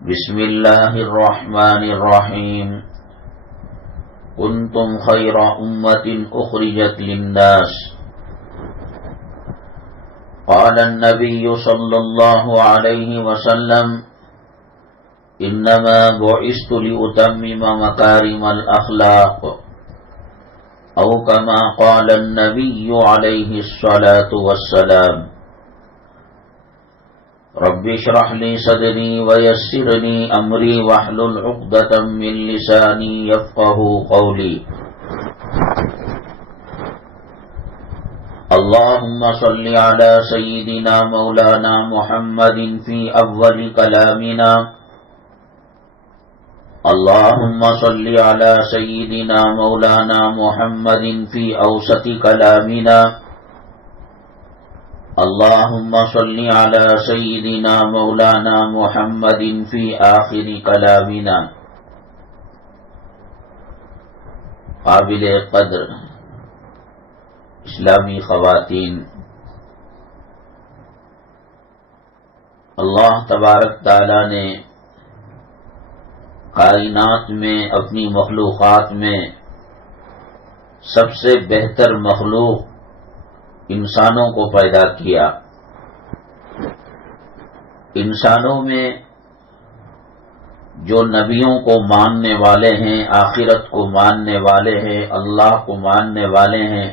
بسم اللہ الرحمن الرحیم کنتم خیر امت اخرجت للناس قال النبی صلی اللہ علیہ وسلم انما بعثت لأتمم مکارم الاخلاق او کما قال النبی علیہ الصلاة والسلام رب اشرح لي صدري ويسر لي امري واحلل عقدة من لساني يفقهوا قولي اللهم صل على سيدنا مولانا محمد في اول كلامنا اللهم صل على سيدنا مولانا محمد في اوسط كلامنا اللهم صل على سيدنا مولانا محمد في آخر كلامنا. قابل قدر اسلامی خواتین، اللہ تبارک تعالی نے کائنات میں اپنی مخلوقات میں سب سے بہتر مخلوق انسانوں کو پیدا کیا. انسانوں میں جو نبیوں کو ماننے والے ہیں، آخرت کو ماننے والے ہیں، اللہ کو ماننے والے ہیں،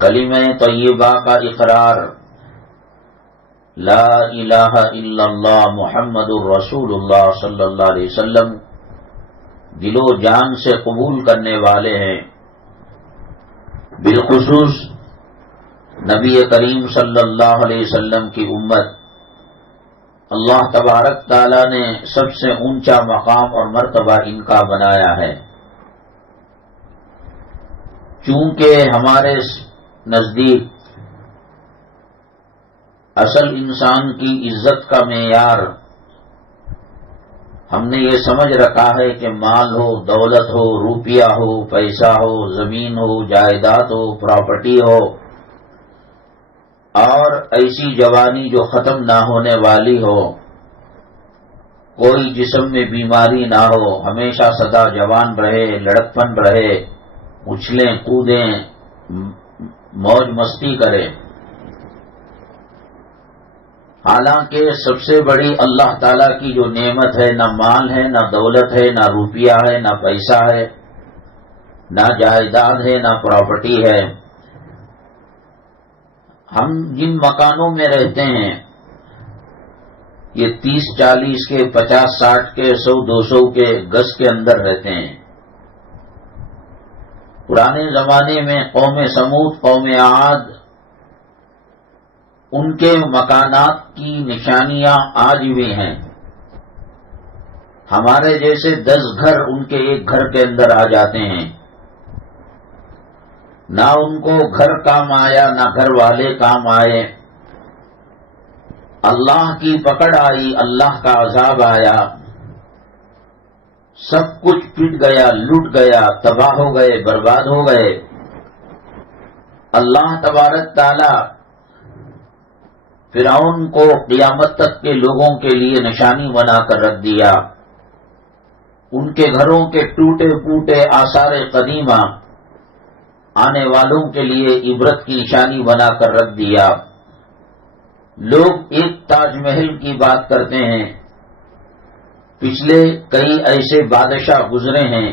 کلمہ طیبہ کا اقرار لا الہ الا اللہ محمد الرسول اللہ صلی اللہ علیہ وسلم دل و جان سے قبول کرنے والے ہیں. بالخصوص نبی کریم صلی اللہ علیہ وسلم کی امت اللہ تبارک تعالی نے سب سے اونچا مقام اور مرتبہ ان کا بنایا ہے. چونکہ ہمارے نزدیک اصل انسان کی عزت کا معیار ہم نے یہ سمجھ رکھا ہے کہ مال ہو، دولت ہو، روپیہ ہو، پیسہ ہو، زمین ہو، جائیداد ہو، پراپرٹی ہو، اور ایسی جوانی جو ختم نہ ہونے والی ہو، کوئی جسم میں بیماری نہ ہو، ہمیشہ سدا جوان رہے، لڑکپن رہے، اچھلیں کودیں، موج مستی کرے. حالانکہ سب سے بڑی اللہ تعالیٰ کی جو نعمت ہے، نہ مال ہے، نہ دولت ہے، نہ روپیہ ہے، نہ پیسہ ہے، نہ جائیداد ہے، نہ پراپرٹی ہے. ہم جن مکانوں میں رہتے ہیں یہ 30-40 کے، 50-60 کے، 100-200 کے گز کے اندر رہتے ہیں. پرانے زمانے میں قوم سمود، قوم عاد، ان کے مکانات کی نشانیاں آج بھی ہیں. ہمارے جیسے 10 گھر ان کے ایک گھر کے اندر آ جاتے ہیں. نہ ان کو گھر کام آیا، نہ گھر والے کام آئے. اللہ کی پکڑ آئی، اللہ کا عذاب آیا، سب کچھ پٹ گیا، لٹ گیا، تباہ ہو گئے، برباد ہو گئے. اللہ تبارک تعالی فرعون کو قیامت تک کے لوگوں کے لیے نشانی بنا کر رکھ دیا. ان کے گھروں کے ٹوٹے پوٹے آثار قدیمہ آنے والوں کے لیے عبرت کی نشانی بنا کر رکھ دیا. لوگ ایک تاج محل کی بات کرتے ہیں. پچھلے کئی ایسے بادشاہ گزرے ہیں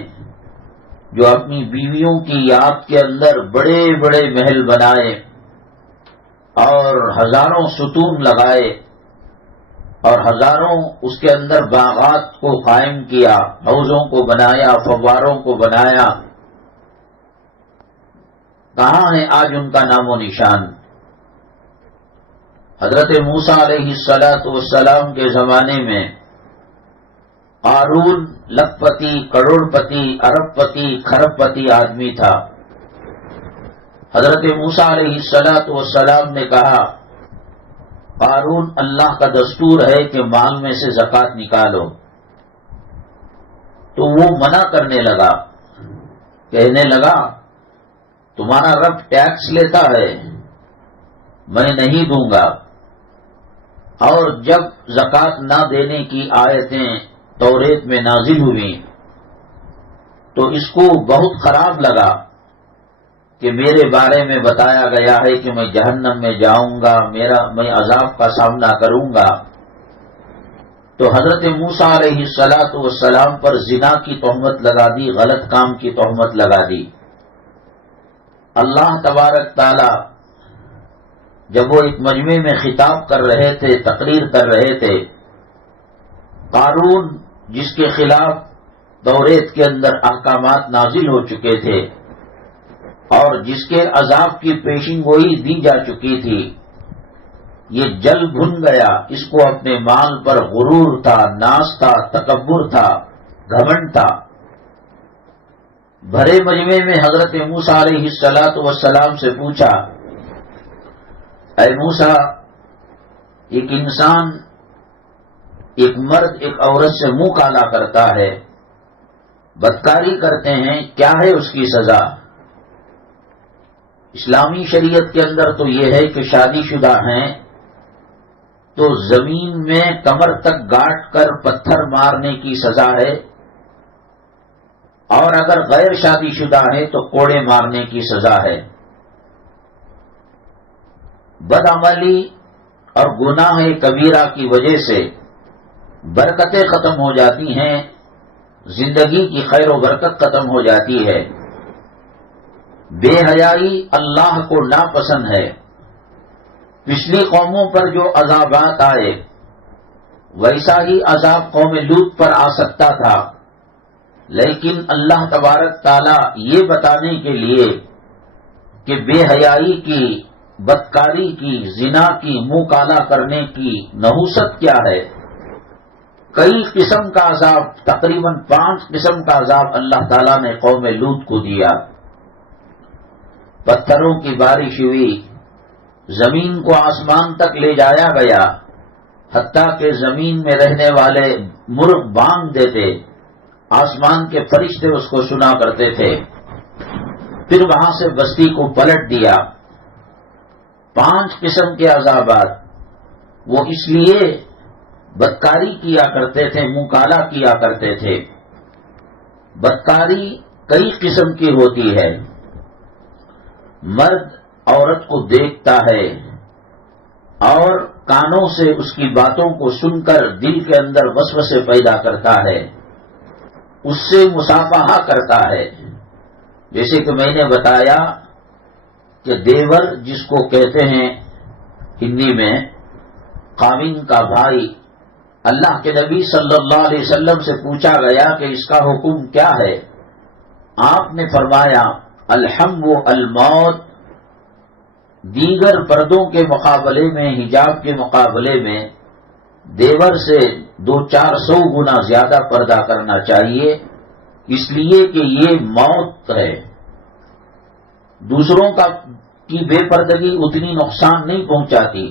جو اپنی بیویوں کی یاد کے اندر بڑے بڑے محل بنائے اور ہزاروں ستون لگائے اور ہزاروں اس کے اندر باغات کو قائم کیا، حوضوں کو بنایا، فواروں کو بنایا. کہاں ہے آج ان کا نام و نشان؟ حضرت موسیٰ علیہ السلام کے زمانے میں قارون لکھپتی، کروڑ پتی، ارب پتی، کھرب پتی آدمی تھا. حضرت موسیٰ علیہ السلام نے کہا قارون اللہ کا دستور ہے کہ مال میں سے زکوٰۃ نکالو. تو وہ منع کرنے لگا، کہنے لگا تمہارا رب ٹیکس لیتا ہے، میں نہیں دوں گا. اور جب زکوٰۃ نہ دینے کی آیتیں توریت میں نازل ہوئیں تو اس کو بہت خراب لگا کہ میرے بارے میں بتایا گیا ہے کہ میں جہنم میں جاؤں گا، میں عذاب کا سامنا کروں گا۔ تو حضرت موسیٰ علیہ السلام پر زنا کی تہمت لگا دی، غلط کام کی تہمت لگا دی۔ اللہ تبارک تعالی جب وہ ایک مجمع میں خطاب کر رہے تھے، تقریر کر رہے تھے، قارون جس کے خلاف توریت کے اندر احکامات نازل ہو چکے تھے اور جس کے عذاب کی پیشین گوئی دی جا چکی تھی، یہ جل بھن گیا۔ اس کو اپنے مال پر غرور تھا، ناز تھا، تکبر تھا، گھمنڈ تھا۔ بھرے مجمع میں حضرت موسیٰ علیہ السلام سے پوچھا، اے موسیٰ، ایک انسان، ایک مرد ایک عورت سے منہ کالا کرتا ہے، بدکاری کرتے ہیں، کیا ہے اس کی سزا؟ اسلامی شریعت کے اندر تو یہ ہے کہ شادی شدہ ہیں تو زمین میں کمر تک گاٹ کر پتھر مارنے کی سزا ہے، اور اگر غیر شادی شدہ ہے تو کوڑے مارنے کی سزا ہے۔ بدعملی اور گناہ کبیرہ کی وجہ سے برکتیں ختم ہو جاتی ہیں، زندگی کی خیر و برکت ختم ہو جاتی ہے۔ بے حیائی اللہ کو ناپسند ہے۔ پچھلی قوموں پر جو عذابات آئے ویسا ہی عذاب قوم لوط پر آ سکتا تھا، لیکن اللہ تبارک تعالی یہ بتانے کے لیے کہ بے حیائی کی، بدکاری کی، زنا کی، منہ کالا کرنے کی نحوست کیا ہے، کئی قسم کا عذاب، تقریباً 5 قسم کا عذاب اللہ تعالیٰ نے قوم لوط کو دیا۔ پتھروں کی بارش ہوئی، زمین کو آسمان تک لے جایا گیا، حتیٰ کہ زمین میں رہنے والے مرغ بانگ دیتے، آسمان کے فرشتے اس کو سنا کرتے تھے۔ پھر وہاں سے بستی کو پلٹ دیا۔ 5 قسم کے عذابات، وہ اس لیے بدکاری کیا کرتے تھے، منہ کالا کیا کرتے تھے۔ بدکاری کئی قسم کی ہوتی ہے۔ مرد عورت کو دیکھتا ہے اور کانوں سے اس کی باتوں کو سن کر دل کے اندر وسوسے پیدا کرتا ہے، اس سے مصافحہ کرتا ہے۔ جیسے کہ میں نے بتایا کہ دیور جس کو کہتے ہیں ہندی میں، خاوند کا بھائی، اللہ کے نبی صلی اللہ علیہ وسلم سے پوچھا گیا کہ اس کا حکم کیا ہے؟ آپ نے فرمایا الحم و الموت، دیگر پردوں کے مقابلے میں، حجاب کے مقابلے میں دیور سے 200-400 گنا زیادہ پردہ کرنا چاہیے، اس لیے کہ یہ موت ہے۔ دوسروں کی بے پردگی اتنی نقصان نہیں پہنچاتی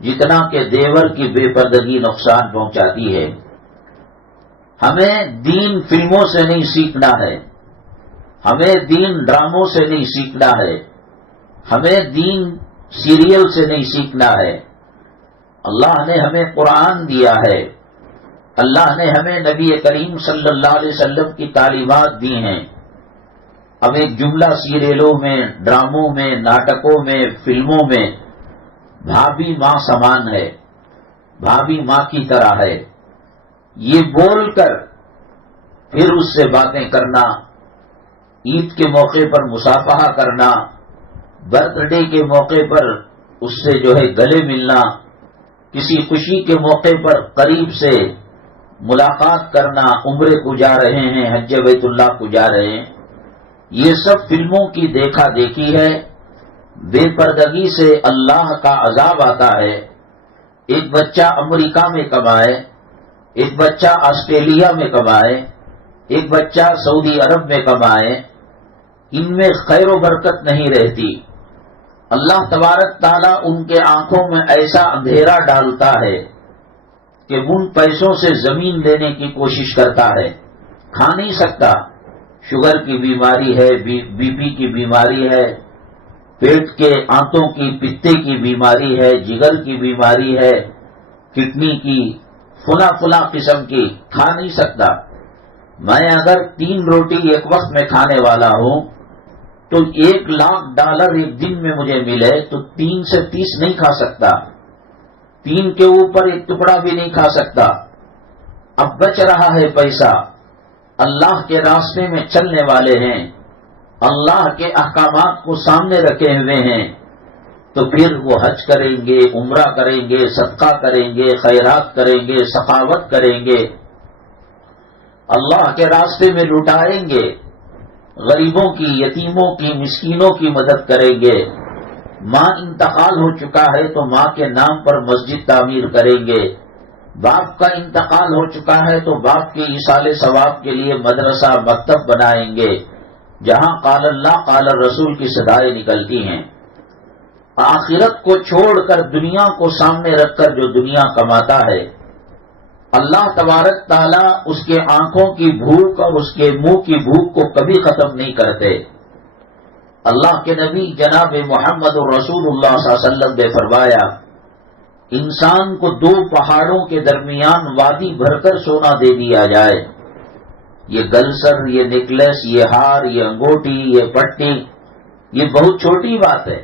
جتنا کہ دیور کی بے پردگی نقصان پہنچاتی ہے۔ ہمیں دین فلموں سے نہیں سیکھنا ہے، ہمیں دین ڈراموں سے نہیں سیکھنا ہے، ہمیں دین سیریل سے نہیں سیکھنا ہے۔ اللہ نے ہمیں قرآن دیا ہے، اللہ نے ہمیں نبی کریم صلی اللہ علیہ وسلم کی تعلیمات دی ہیں۔ اب ایک جملہ سیریلوں میں، ڈراموں میں، ناٹکوں میں، فلموں میں بھابھی ماں سمان ہے، بھابھی ماں کی طرح ہے، یہ بول کر پھر اس سے باتیں کرنا، عید کے موقع پر مصافحہ کرنا، برتھ ڈے کے موقع پر اس سے جو ہے گلے ملنا، کسی خوشی کے موقع پر قریب سے ملاقات کرنا، عمرے کو جا رہے ہیں، حج بیت اللہ کو جا رہے ہیں، یہ سب فلموں کی دیکھا دیکھی ہے۔ بے پردگی سے اللہ کا عذاب آتا ہے۔ ایک بچہ امریکہ میں کمائے، ایک بچہ آسٹریلیا میں کمائے، ایک بچہ سعودی عرب میں کمائے، ان میں خیر و برکت نہیں رہتی۔ اللہ تبارک تعالیٰ ان کے آنکھوں میں ایسا اندھیرا ڈالتا ہے کہ ان پیسوں سے زمین لینے کی کوشش کرتا ہے، کھا نہیں سکتا۔ شوگر کی بیماری ہے، بی پی کی بیماری ہے، پیٹ کے آنتوں کی، پتے کی بیماری ہے، جگر کی بیماری ہے، کڈنی کی، فلاں قسم کی کھا نہیں سکتا۔ میں اگر 3 روٹی ایک وقت میں کھانے والا ہوں تو $1,00,000 ایک دن میں مجھے ملے تو 3 سے 30 نہیں کھا سکتا، 3 کے اوپر ایک ٹکڑا بھی نہیں کھا سکتا۔ اب بچ رہا ہے پیسہ، اللہ کے راستے میں چلنے والے ہیں، اللہ کے احکامات کو سامنے رکھے ہوئے ہیں، تو پھر وہ حج کریں گے، عمرہ کریں گے، صدقہ کریں گے، خیرات کریں گے، سخاوت کریں گے، اللہ کے راستے میں لٹائیں گے، غریبوں کی، یتیموں کی، مسکینوں کی مدد کریں گے۔ ماں انتقال ہو چکا ہے تو ماں کے نام پر مسجد تعمیر کریں گے، باپ کا انتقال ہو چکا ہے تو باپ کے ایصال ثواب کے لیے مدرسہ مکتب بنائیں گے جہاں قال اللہ قال الرسول کی صدائیں نکلتی ہیں۔ آخرت کو چھوڑ کر دنیا کو سامنے رکھ کر جو دنیا کماتا ہے، اللہ تبارک تعالیٰ اس کے آنکھوں کی بھوک اور اس کے منہ کی بھوک کو کبھی ختم نہیں کرتے۔ اللہ کے نبی جناب محمد رسول اللہ صلی اللہ علیہ وسلم نے فرمایا، انسان کو 2 پہاڑوں کے درمیان وادی بھر کر سونا دے دیا جائے، یہ گلسر، یہ نیکلس، یہ ہار، یہ انگوٹھی، یہ پٹی، یہ بہت چھوٹی بات ہے۔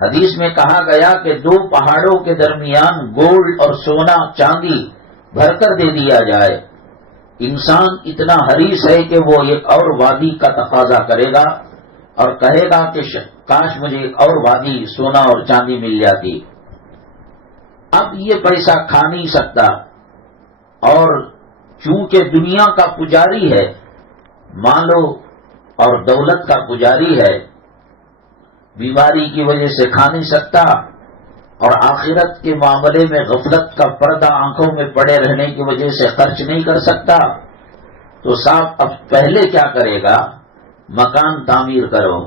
حدیث میں کہا گیا کہ 2 پہاڑوں کے درمیان گولڈ اور سونا چاندی بھر کر دے دیا جائے، انسان اتنا حریص ہے کہ وہ ایک اور وادی کا تقاضا کرے گا اور کہے گا کہ کاش مجھے ایک اور وادی سونا اور چاندی مل جاتی۔ اب یہ پیسہ کھا نہیں سکتا، اور چونکہ دنیا کا پجاری ہے، مالو اور دولت کا پجاری ہے، بیماری کی وجہ سے کھا نہیں سکتا، اور آخرت کے معاملے میں غفلت کا پردہ آنکھوں میں پڑے رہنے کی وجہ سے خرچ نہیں کر سکتا، تو صاحب اب پہلے کیا کرے گا؟ مکان تعمیر کرو۔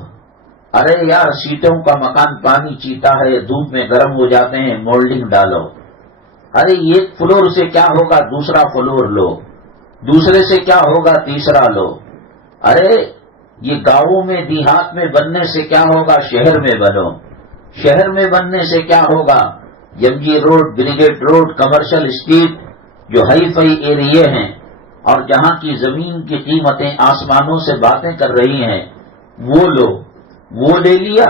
ارے یار، سیٹوں کا مکان پانی چیتا ہے، دودھ میں گرم ہو جاتے ہیں، مولڈنگ ڈالو۔ ارے ایک فلور سے کیا ہوگا، دوسرا فلور لو، دوسرے سے کیا ہوگا، تیسرا لو۔ ارے یہ گاؤں میں دیہات میں بننے سے کیا ہوگا، شہر میں بنو، شہر میں بننے سے کیا ہوگا، جمجی road, brigade road, commercial street جو ہائی فائی ایریے ہیں اور جہاں کی زمین کی قیمتیں آسمانوں سے باتیں کر رہی ہیں، وہ لو۔ وہ لے لیا؟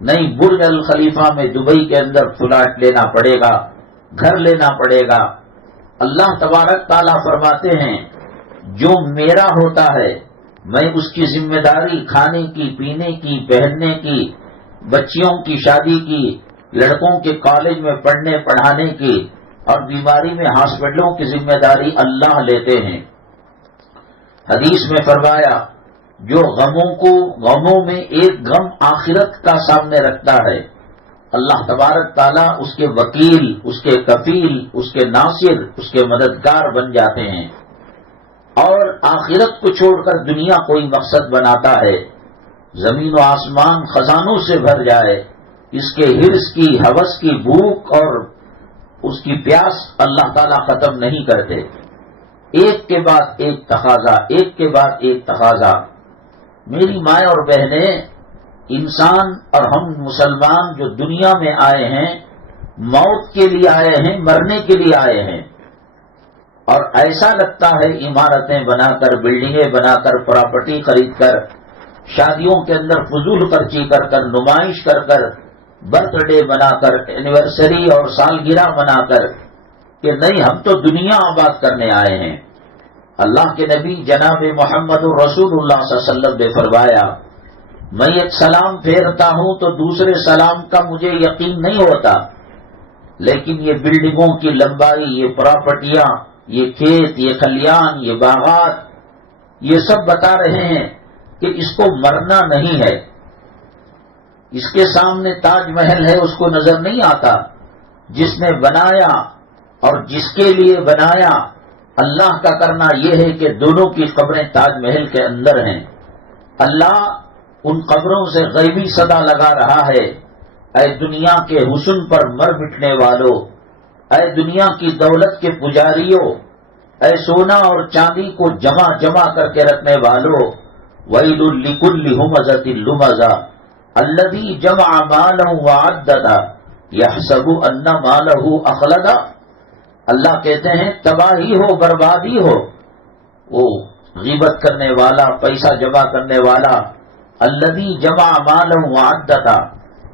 نہیں، برج الخلیفہ میں دبئی کے اندر فلاٹ لینا پڑے گا، گھر لینا پڑے گا۔ اللہ تبارک تعالیٰ فرماتے ہیں جو میرا ہوتا ہے میں اس کی ذمہ داری کھانے کی، پینے کی، پہننے کی، بچیوں کی شادی کی، لڑکوں کے کالج میں پڑھنے پڑھانے کی، اور بیماری میں ہاسپٹلوں کی ذمہ داری اللہ لیتے ہیں۔ حدیث میں فرمایا جو غموں میں ایک غم آخرت کا سامنے رکھتا ہے، اللہ تبارک تعالیٰ اس کے وکیل، اس کے کفیل، اس کے ناصر، اس کے مددگار بن جاتے ہیں۔ اور آخرت کو چھوڑ کر دنیا کوئی مقصد بناتا ہے، زمین و آسمان خزانوں سے بھر جائے، اس کے حرص کی، ہوس کی، بھوک اور اس کی پیاس اللہ تعالیٰ ختم نہیں کرتے۔ ایک کے بعد ایک تقاضا، ایک کے بعد ایک تقاضا۔ میری مائیں اور بہنیں، انسان اور ہم مسلمان جو دنیا میں آئے ہیں، موت کے لیے آئے ہیں، مرنے کے لیے آئے ہیں، اور ایسا لگتا ہے عمارتیں بنا کر، بلڈنگیں بنا کر، پراپرٹی خرید کر، شادیوں کے اندر فضول خرچی کر کر، نمائش کر کر، برتھ ڈے بنا کر، اینیورسری اور سالگرہ بنا کر، کہ نہیں ہم تو دنیا آباد کرنے آئے ہیں۔ اللہ کے نبی جناب محمد رسول اللہ صلی اللہ علیہ وسلم نے فرمایا میں ایک سلام پھیرتا ہوں تو دوسرے سلام کا مجھے یقین نہیں ہوتا، لیکن یہ بلڈنگوں کی لمبائی، یہ پراپرٹیاں، یہ کھیت، یہ کھلیان، یہ باغات، یہ سب بتا رہے ہیں کہ اس کو مرنا نہیں ہے۔ اس کے سامنے تاج محل ہے، اس کو نظر نہیں آتا۔ جس نے بنایا اور جس کے لیے بنایا، اللہ کا کرنا یہ ہے کہ دونوں کی قبریں تاج محل کے اندر ہیں۔ اللہ ان قبروں سے غیبی صدا لگا رہا ہے، اے دنیا کے حسن پر مر مٹنے والوں، اے دنیا کی دولت کے پجاریوں، اے سونا اور چاندی کو جمع کر کے رکھنے والوں، ویل لکل ہمزۃ لمزہ الذی جمع مالا وعددہ یحسب ان مالہ اخلدہ۔ اللہ کہتے ہیں تباہی ہو، بربادی ہو، وہ غیبت کرنے والا، پیسہ جمع کرنے والا، الذی جمع مالا وعددا،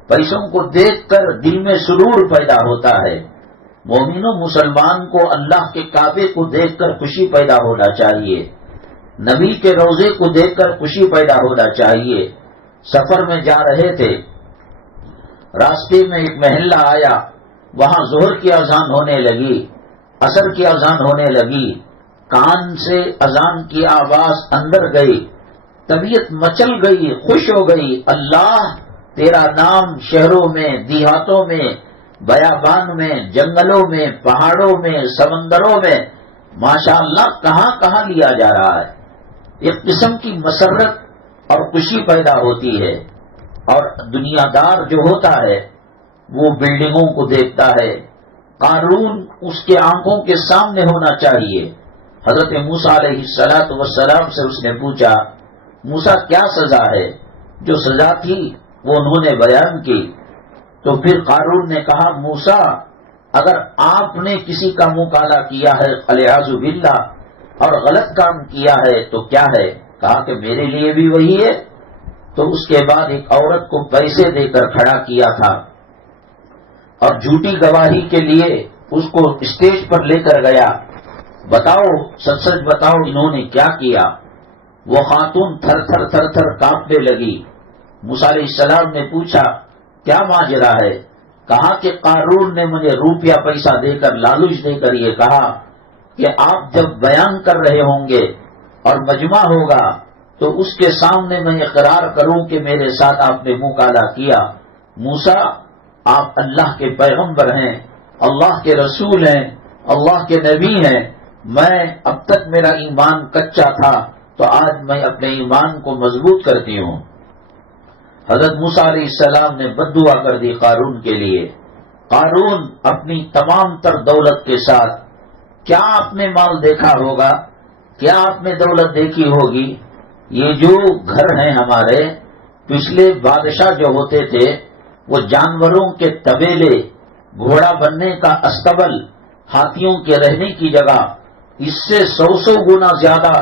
پیسوں کو دیکھ کر دل میں سرور پیدا ہوتا ہے۔ مومنوں مسلمان کو اللہ کے کعبے کو دیکھ کر خوشی پیدا ہونا چاہیے، نبی کے روضے کو دیکھ کر خوشی پیدا ہونا چاہیے۔ سفر میں جا رہے تھے، راستے میں ایک محلہ آیا، وہاں ظہر کی اذان ہونے لگی، عصر کی اذان ہونے لگی، کان سے اذان کی آواز اندر گئی، طبیعت مچل گئی، خوش ہو گئی، اللہ تیرا نام شہروں میں، دیہاتوں میں، بیابان میں، جنگلوں میں، پہاڑوں میں، سمندروں میں ماشاء اللہ کہاں کہاں لیا جا رہا ہے۔ ایک قسم کی مسرت اور خوشی پیدا ہوتی ہے۔ اور دنیا دار جو ہوتا ہے وہ بلڈنگوں کو دیکھتا ہے، قارون اس کے آنکھوں کے سامنے ہونا چاہیے۔ حضرت موسیٰ علیہ السلام سے اس نے پوچھا، موسیٰ کیا سزا ہے؟ جو سزا تھی وہ انہوں نے بیان کی۔ تو پھر قارون نے کہا، موسیٰ اگر آپ نے کسی کا منہ کالا کیا ہے والعیاذ باللہ اور غلط کام کیا ہے تو کیا ہے؟ کہا کہ میرے لیے بھی وہی ہے۔ تو اس کے بعد ایک عورت کو پیسے دے کر کھڑا کیا تھا اور جھوٹی گواہی کے لیے اس کو اسٹیج پر لے کر گیا، بتاؤ سچ سچ بتاؤ انہوں نے کیا کیا؟ وہ خاتون تھر تھر تھر تھر کانپنے لگی۔ موسیٰ علیہ السلام نے پوچھا کیا ماجرا ہے؟ کہا کہ قارون نے مجھے روپیہ پیسہ دے کر، لالچ دے کر یہ کہا کہ آپ جب بیان کر رہے ہوں گے اور مجمع ہوگا تو اس کے سامنے میں اقرار کروں کہ میرے ساتھ آپ نے منہ کالا کیا۔ موسیٰ آپ اللہ کے پیغمبر ہیں، اللہ کے رسول ہیں، اللہ کے نبی ہیں، میں اب تک میرا ایمان کچا تھا تو آج میں اپنے ایمان کو مضبوط کرتی ہوں۔ حضرت موسیٰ علیہ السلام نے بد دعا کر دی قارون کے لیے۔ قارون اپنی تمام تر دولت کے ساتھ، کیا آپ نے مال دیکھا ہوگا؟ کیا آپ نے دولت دیکھی ہوگی؟ یہ جو گھر ہیں ہمارے، پچھلے بادشاہ جو ہوتے تھے وہ جانوروں کے طبیلے، گھوڑا بننے کا استبل، ہاتھیوں کے رہنے کی جگہ، اس سے 100 گنا زیادہ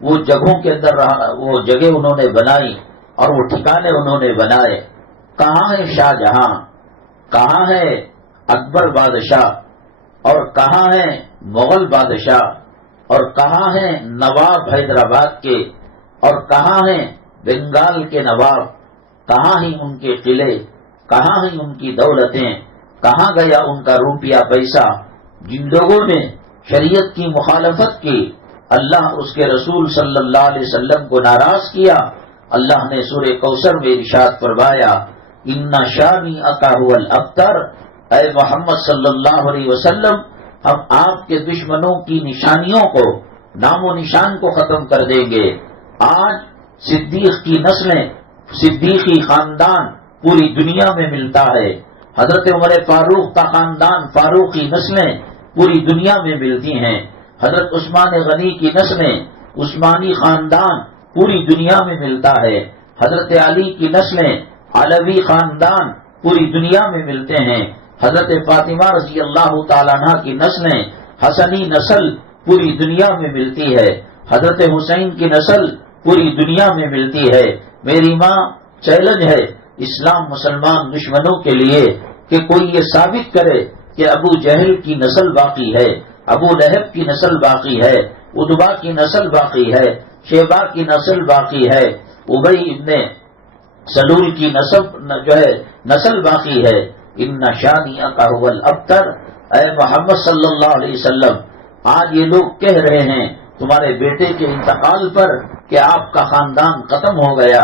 وہ جگہوں کے اندر وہ جگہ انہوں نے بنائی اور وہ ٹھکانے انہوں نے بنائے۔ کہاں ہے شاہ جہاں؟ کہاں ہے اکبر بادشاہ؟ اور کہاں ہے مغل بادشاہ؟ اور کہاں ہیں نواب حیدرآباد کے؟ اور کہاں ہیں بنگال کے نواب؟ کہاں ہیں ان کے قلعے؟ کہاں ہیں ان کی دولتیں؟ کہاں گیا ان کا روپیہ پیسہ؟ جن لوگوں نے شریعت کی مخالفت کی، اللہ اس کے رسول صلی اللہ علیہ وسلم کو ناراض کیا، اللہ نے سورہ کوثر میں ارشاد فرمایا، ان شانئک ھو الابتر، اے محمد صلی اللہ علیہ وسلم ہم آپ کے دشمنوں کی نشانیوں کو، نام و نشان کو ختم کر دیں گے۔ آج صدیق کی نسلیں، صدیقی خاندان پوری دنیا میں ملتا ہے، حضرت عمر فاروق کا خاندان، فاروقی نسلیں پوری دنیا میں ملتی ہیں، حضرت عثمان غنی کی نسلیں، عثمانی خاندان پوری دنیا میں ملتا ہے، حضرت علی کی نسلیں، علوی خاندان پوری دنیا میں ملتے ہیں، حضرت فاطمہ رضی اللہ تعالیٰ عنہ کی نسلیں، حسنی نسل پوری دنیا میں ملتی ہے، حضرت حسین کی نسل پوری دنیا میں ملتی ہے۔ میری ماں چیلنج ہے اسلام مسلمان دشمنوں کے لیے کہ کوئی یہ ثابت کرے کہ ابو جہل کی نسل باقی ہے، ابو لہب کی نسل باقی ہے، ادبا کی نسل باقی ہے، شیبہ کی نسل باقی ہے، ابی ابن سلول کی نسل باقی ہے۔ ان شانئک ھو الابتر، اے محمد صلی اللہ علیہ وسلم آج یہ لوگ کہہ رہے ہیں تمہارے بیٹے کے انتقال پر کہ آپ کا خاندان ختم ہو گیا،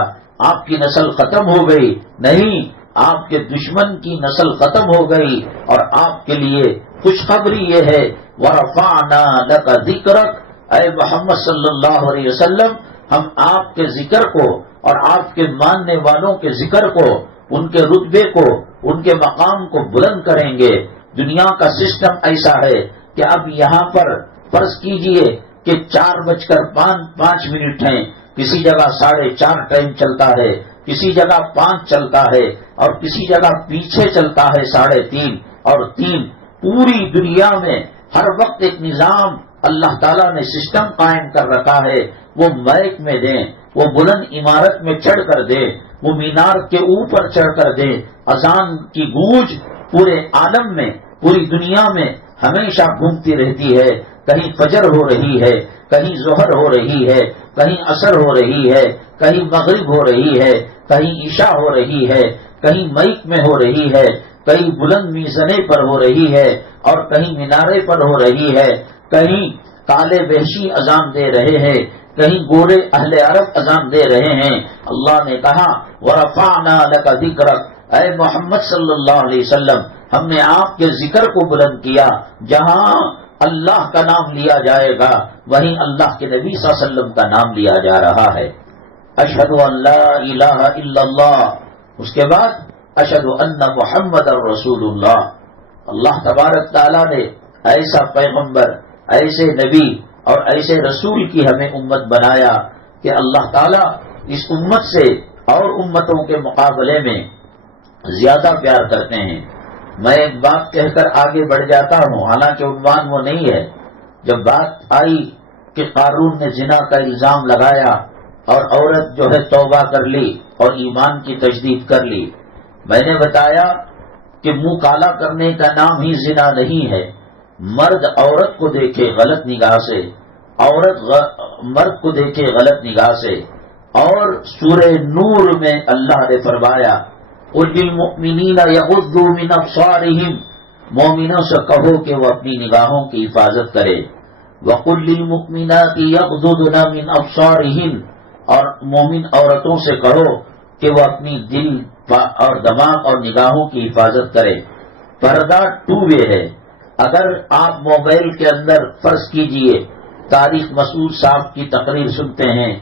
آپ کی نسل ختم ہو گئی، نہیں، آپ کے دشمن کی نسل ختم ہو گئی، اور آپ کے لیے خوشخبری یہ ہے وَرَفَعْنَا لَكَ ذِكْرَكَ، اے محمد صلی اللہ علیہ وسلم ہم آپ کے ذکر کو اور آپ کے ماننے والوں کے ذکر کو، ان کے رتبے کو، ان کے مقام کو بلند کریں گے۔ دنیا کا سسٹم ایسا ہے کہ اب یہاں پر فرض کیجئے کہ 4:05 ہیں، کسی جگہ 4:30 ٹائم چلتا ہے، کسی جگہ 5 چلتا ہے، اور کسی جگہ پیچھے چلتا ہے 3:30 اور 3۔ پوری دنیا میں ہر وقت ایک نظام اللہ تعالیٰ نے سسٹم قائم کر رکھا ہے، وہ مائک میں دیں، وہ بلند عمارت میں چڑھ کر دیں، وہ مینار کے اوپر چڑھ کر دیں، اذان کی گونج پورے عالم میں، پوری دنیا میں ہمیشہ گھومتی رہتی ہے، کہیں فجر ہو رہی ہے، کہیں ظہر ہو رہی ہے، کہیں عصر ہو رہی ہے، کہیں مغرب ہو رہی ہے، کہیں عشاء ہو رہی ہے، کہیں مائک میں ہو رہی ہے، کہیں بلند میزنے پر ہو رہی ہے اور کہیں مینارے پر ہو رہی ہے، کہیں کالے وحشی اذان دے رہے ہیں، کہیں گورے اہل عرب اذان دے رہے ہیں۔ اللہ نے کہا وَرَفَعْنَا لَكَ ذِكْرَكَ، اے محمد صلی اللہ علیہ وسلم ہم نے آپ کے ذکر کو بلند کیا، جہاں اللہ کا نام لیا جائے گا وہیں اللہ کے نبی صلی اللہ علیہ وسلم کا نام لیا جا رہا ہے۔ اشہد ان لا الہ الا اللہ، اس کے بعد اشہد ان محمد الرسول اللہ۔ اللہ تبارک تعالیٰ نے ایسا پیغمبر، ایسے نبی اور ایسے رسول کی ہمیں امت بنایا کہ اللہ تعالیٰ اس امت سے اور امتوں کے مقابلے میں زیادہ پیار کرتے ہیں۔ میں ایک بات کہہ کر آگے بڑھ جاتا ہوں، حالانکہ عنوان وہ نہیں ہے۔ جب بات آئی کہ قارون نے زنا کا الزام لگایا اور عورت جو ہے توبہ کر لی اور ایمان کی تجدید کر لی، میں نے بتایا کہ منہ کالا کرنے کا نام ہی زنا نہیں ہے۔ مرد عورت کو دیکھے غلط نگاہ سے، عورت مرد کو دیکھے غلط نگاہ سے، اور سورہ نور میں اللہ نے فرمایا قُلْ لِلْمُؤْمِنِينَ يَغُضُّوا مِنْ أَبْصَارِهِمْ، مومنوں سے کہو کہ وہ اپنی نگاہوں کی حفاظت کرے۔ وَقُلْ لِلْمُؤْمِنَاتِ يَغْضُضْنَ مِنْ أَبْصَارِهِنْ، اور مومن عورتوں سے کہو کہ وہ اپنی دل اور دماغ اور نگاہوں کی حفاظت کرے۔ پردہ ٹو وے ہے۔ اگر آپ موبائل کے اندر فرض کیجئے طارق مسعود صاحب کی تقریر سنتے ہیں،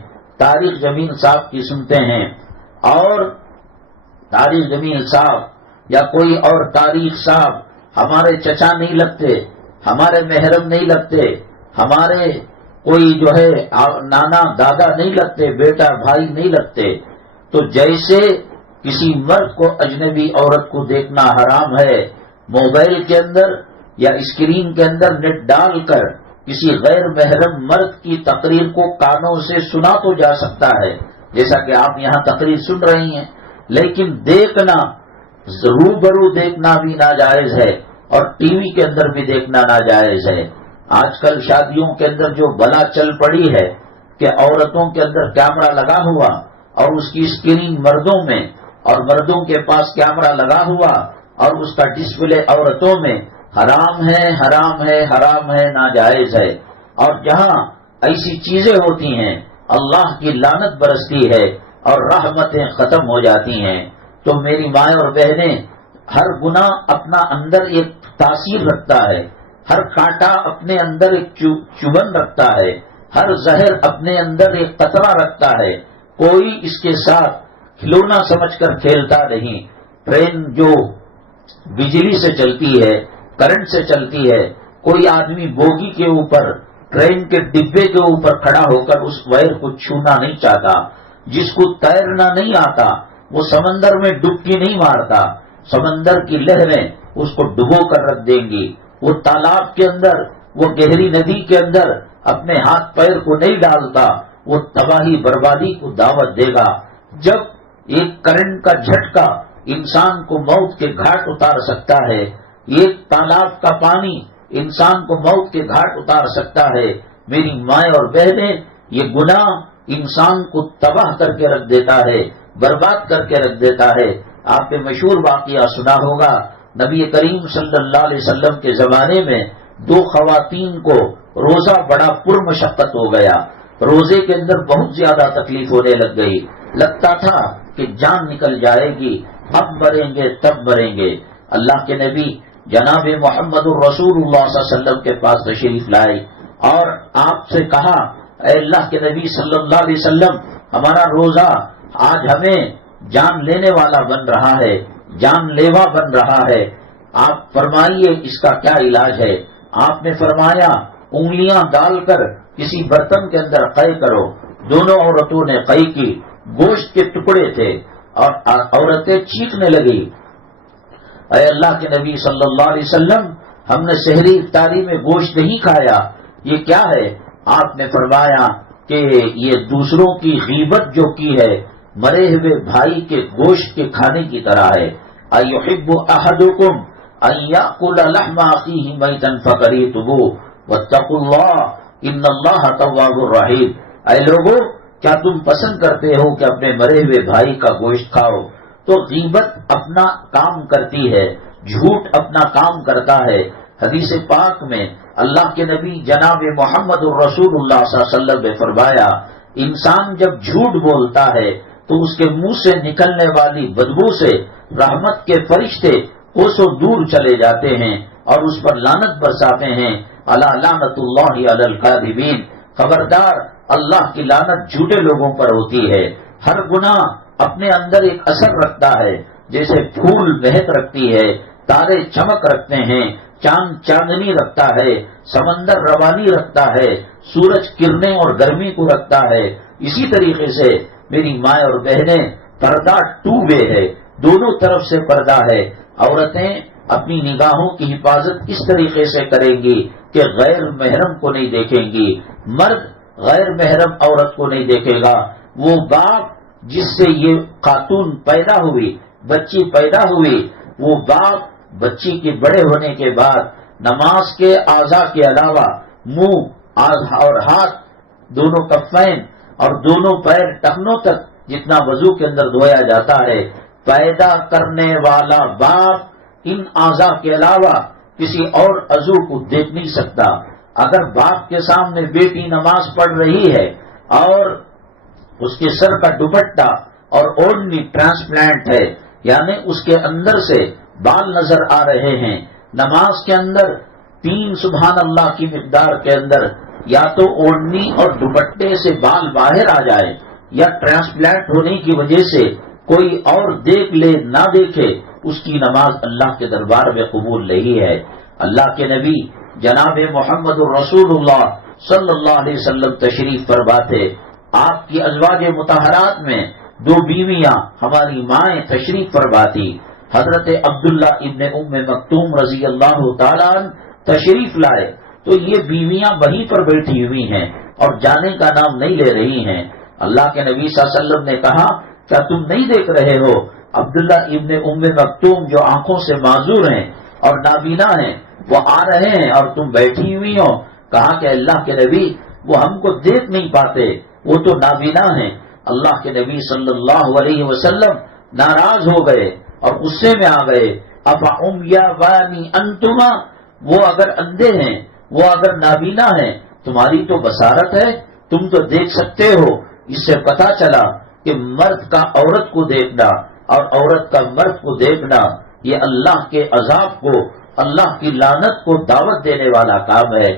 طارق جمیل صاحب کی سنتے ہیں، اور طارق جمیل صاحب یا کوئی اور طارق صاحب ہمارے چچا نہیں لگتے، ہمارے محرم نہیں لگتے، ہمارے کوئی جو ہے نانا دادا نہیں لگتے، بیٹا بھائی نہیں لگتے، تو جیسے کسی مرد کو اجنبی عورت کو دیکھنا حرام ہے، موبائل کے اندر یا اسکرین کے اندر نیٹ ڈال کر کسی غیر محرم مرد کی تقریر کو کانوں سے سنا تو جا سکتا ہے، جیسا کہ آپ یہاں تقریر سن رہی ہیں، لیکن دیکھنا، روبرو دیکھنا بھی ناجائز ہے اور ٹی وی کے اندر بھی دیکھنا ناجائز ہے۔ آج کل شادیوں کے اندر جو بلا چل پڑی ہے کہ عورتوں کے اندر کیمرہ لگا ہوا اور اس کی اسکرین مردوں میں اور مردوں کے پاس کیمرہ لگا ہوا اور اس کا ڈسپلے عورتوں میں، حرام ہے، حرام ہے، حرام ہے، ناجائز ہے۔ اور جہاں ایسی چیزیں ہوتی ہیں اللہ کی لعنت برستی ہے اور رحمتیں ختم ہو جاتی ہیں۔ تو میری مائیں اور بہنیں، ہر گناہ اپنا اندر ایک تاثیر رکھتا ہے، ہر کانٹا اپنے اندر ایک چبھن رکھتا ہے، ہر زہر اپنے اندر ایک قطرہ رکھتا ہے، کوئی اس کے ساتھ کھلونا سمجھ کر کھیلتا نہیں۔ ٹرین جو بجلی سے چلتی ہے، کرنٹ سے چلتی ہے، کوئی آدمی بوگی کے اوپر، ٹرین کے ڈبے کے اوپر کھڑا ہو کر اس وائر کو چھونا نہیں چاہتا۔ جس کو تیرنا نہیں آتا وہ سمندر میں ڈبکی نہیں مارتا، سمندر کی لہریں اس کو ڈبو کر رکھ دیں گی۔ وہ تالاب کے اندر، وہ گہری ندی کے اندر اپنے ہاتھ پیر کو نہیں ڈالتا، وہ تباہی بربادی کو دعوت دے گا۔ جب ایک کرنٹ کا جھٹکا انسان کو موت کے گھاٹ اتار سکتا ہے، ایک تالاب کا پانی انسان کو موت کے گھاٹ اتار سکتا ہے، میری مائیں اور بہنیں، یہ گناہ انسان کو تباہ کر کے رکھ دیتا ہے، برباد کر کے رکھ دیتا ہے۔ آپ نے مشہور واقعہ سنا ہوگا، نبی کریم صلی اللہ علیہ وسلم کے زمانے میں دو خواتین کو روزہ بڑا پرمشقت ہو گیا، روزے کے اندر بہت زیادہ تکلیف ہونے لگ گئی، لگتا تھا کہ جان نکل جائے گی، اب مریں گے تب مریں گے۔ اللہ کے نبی جناب محمد الرسول اللہ صلی اللہ علیہ وسلم کے پاس تشریف لائے اور آپ سے کہا، اے اللہ کے نبی صلی اللہ علیہ وسلم، ہمارا روزہ آج ہمیں جان لینے والا بن رہا ہے، جان لیوا بن رہا ہے، آپ فرمائیے اس کا کیا علاج ہے؟ آپ نے فرمایا انگلیاں ڈال کر کسی برتن کے اندر قے کرو۔ دونوں عورتوں نے قے کی، گوشت کے ٹکڑے تھے اور عورتیں چیخنے لگی، اے اللہ کے نبی صلی اللہ علیہ وسلم، ہم نے سحری افطاری میں گوشت نہیں کھایا، یہ کیا ہے؟ آپ نے فرمایا کہ یہ دوسروں کی غیبت جو کی ہے مرے ہوئے بھائی کے گوشت کے کھانے کی طرح ہے۔ ایحب احدکم ان یاکل لحم اخیہ میتا فکریہتموہ واتقوا اللہ ان اللہ تواب الرحیم۔ اے لوگو، کیا تم پسند کرتے ہو کہ اپنے مرے ہوئے بھائی کا گوشت کھاؤ؟ تو غیبت اپنا کام کرتی ہے، جھوٹ اپنا کام کرتا ہے۔ حدیث پاک میں اللہ کے نبی جناب محمد الرسول اللہ صلی اللہ علیہ وسلم نے فرمایا، انسان جب جھوٹ بولتا ہے تو اس کے منہ سے نکلنے والی بدبو سے رحمت کے فرشتے کوسوں دور چلے جاتے ہیں اور اس پر لعنت برساتے ہیں۔ الا لعنت اللہ علی الکاذبین، خبردار اللہ کی لعنت جھوٹے لوگوں پر ہوتی ہے۔ ہر گناہ اپنے اندر ایک اثر رکھتا ہے، جیسے پھول مہک رکھتی ہے، تارے چمک رکھتے ہیں، چاند چاندنی رکھتا ہے، سمندر روانی رکھتا ہے، سورج کرنیں اور گرمی کو رکھتا ہے۔ اسی طریقے سے میری مائیں اور بہنیں، پردہ ٹو وے ہے، دونوں طرف سے پردہ ہے۔ عورتیں اپنی نگاہوں کی حفاظت اس طریقے سے کریں گی کہ غیر محرم کو نہیں دیکھیں گی، مرد غیر محرم عورت کو نہیں دیکھے گا۔ وہ باپ جس سے یہ خاتون پیدا ہوئی، بچی پیدا ہوئی، وہ باپ بچی کے بڑے ہونے کے بعد نماز کے اعضاء کے علاوہ منہ اور ہاتھ، دونوں کفین اور دونوں پیر ٹخنوں تک جتنا وضو کے اندر دھویا جاتا ہے، پیدا کرنے والا باپ ان اعضاء کے علاوہ کسی اور عضو کو دیکھ نہیں سکتا۔ اگر باپ کے سامنے بیٹی نماز پڑھ رہی ہے اور اس کے سر کا دوپٹہ اور اوڑھنی ٹرانسپلانٹ ہے، یعنی اس کے اندر سے بال نظر آ رہے ہیں، نماز کے اندر 3 سبحان اللہ کی مقدار کے اندر یا تو اوڑھنی اور دوپٹے سے بال باہر آ جائے یا ٹرانسپلانٹ ہونے کی وجہ سے کوئی اور دیکھ لے نہ دیکھے، اس کی نماز اللہ کے دربار میں قبول نہیں ہے۔ اللہ کے نبی جناب محمد الرسول اللہ صلی اللہ علیہ وسلم تشریف فرما تھے۔ آپ کی ازواج مطہرات میں 2 بیویاں ہماری مائیں تشریف فرما تھی۔ حضرت عبداللہ ابن ام مکتوم رضی اللہ تعالیٰ عنہ تشریف لائے تو یہ بیویاں وہیں پر بیٹھی ہوئی ہیں اور جانے کا نام نہیں لے رہی ہیں۔ اللہ کے نبی صلی اللہ علیہ وسلم نے کہا، کیا تم نہیں دیکھ رہے ہو عبداللہ ابن ام مکتوم جو آنکھوں سے معذور ہیں اور نابینا ہیں، وہ آ رہے ہیں اور تم بیٹھی ہوئی ہو؟ کہا کہ اللہ کے نبی وہ ہم کو دیکھ نہیں پاتے، وہ تو نابینا ہیں۔ اللہ کے نبی صلی اللہ علیہ وسلم ناراض ہو گئے اور غصے میں آ گئے۔ افا امیابانی انتما، وہ اگر اندھے ہیں، وہ اگر نابینا ہیں، تمہاری تو بصارت ہے، تم تو دیکھ سکتے ہو۔ اس سے پتہ چلا کہ مرد کا عورت کو دیکھنا اور عورت کا مرد کو دیکھنا یہ اللہ کے عذاب کو، اللہ کی لعنت کو دعوت دینے والا کام ہے۔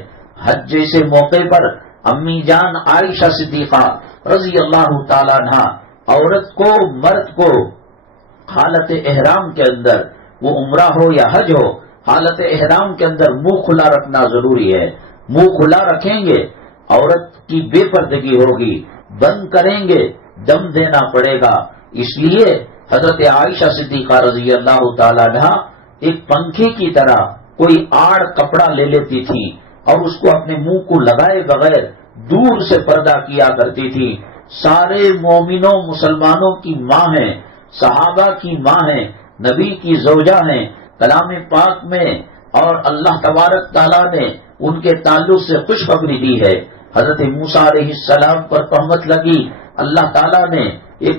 حج جیسے موقع پر امی جان عائشہ صدیقہ رضی اللہ تعالیٰ عنہ عورت کو، مرد کو حالت احرام کے اندر، وہ عمرہ ہو یا حج ہو، حالت احرام کے اندر منہ کھلا رکھنا ضروری ہے۔ منہ کھلا رکھیں گے عورت کی بے پردگی ہوگی، بند کریں گے دم دینا پڑے گا۔ اس لیے حضرت عائشہ صدیقہ رضی اللہ تعالیٰ عنہ ایک پنکھے کی طرح کوئی آڑ کپڑا لے لیتی تھی اور اس کو اپنے منہ کو لگائے بغیر دور سے پردہ کیا کرتی تھی۔ سارے مومنوں مسلمانوں کی ماں ہیں، صحابہ کی ماں ہیں، نبی کی زوجہ ہیں، کلام پاک میں اور اللہ تبارک تعالیٰ نے ان کے تعلق سے خوشخبری دی ہے۔ حضرت موسیٰ علیہ السلام پر تہمت لگی، اللہ تعالیٰ نے ایک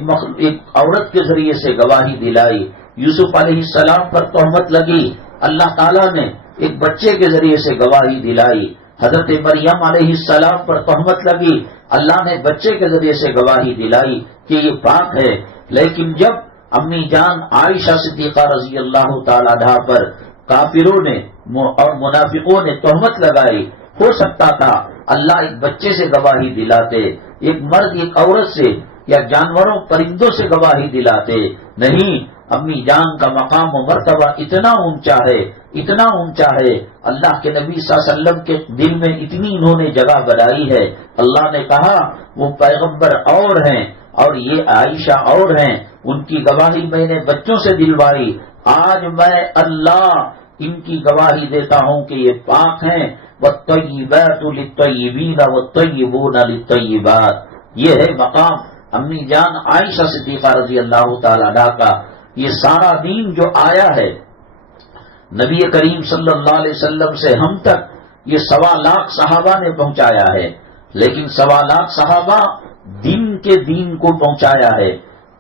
عورت کے ذریعے سے گواہی دلائی۔ یوسف علیہ السلام پر تہمت لگی، اللہ تعالیٰ نے ایک بچے کے ذریعے سے گواہی دلائی۔ حضرت مریم علیہ السلام پر تہمت لگی، اللہ نے بچے کے ذریعے سے گواہی دلائی کہ یہ پاک ہے۔ لیکن جب امی جان عائشہ صدیقہ رضی اللہ تعالیٰ عنہا پر کافروں نے اور منافقوں نے تہمت لگائی، ہو سکتا تھا اللہ ایک بچے سے گواہی دلاتے، ایک مرد ایک عورت سے یا جانوروں پرندوں سے گواہی دلاتے۔ نہیں، امی جان کا مقام و مرتبہ اتنا اونچا ہے، اتنا اونچا ہے، اللہ کے نبی صلی اللہ علیہ وسلم کے دل میں اتنی انہوں نے جگہ بنائی ہے۔ اللہ نے کہا وہ پیغمبر اور ہیں اور یہ عائشہ اور ہیں، ان کی گواہی میں نے بچوں سے دلوائی۔ آج میں اللہ ان کی گواہی دیتا ہوں کہ یہ پاک ہیں، والطیبات للطیبین والطیبون للطیبات. یہ ہے مقام امی جان عائشہ صدیقہ رضی اللہ تعالی عنہا کا. یہ سارا دین جو آیا ہے نبی کریم صلی اللہ علیہ وسلم سے ہم تک، یہ 1.25 لاکھ صحابہ نے پہنچایا ہے. لیکن 1.25 لاکھ صحابہ دین کے دین کو پہنچایا ہے،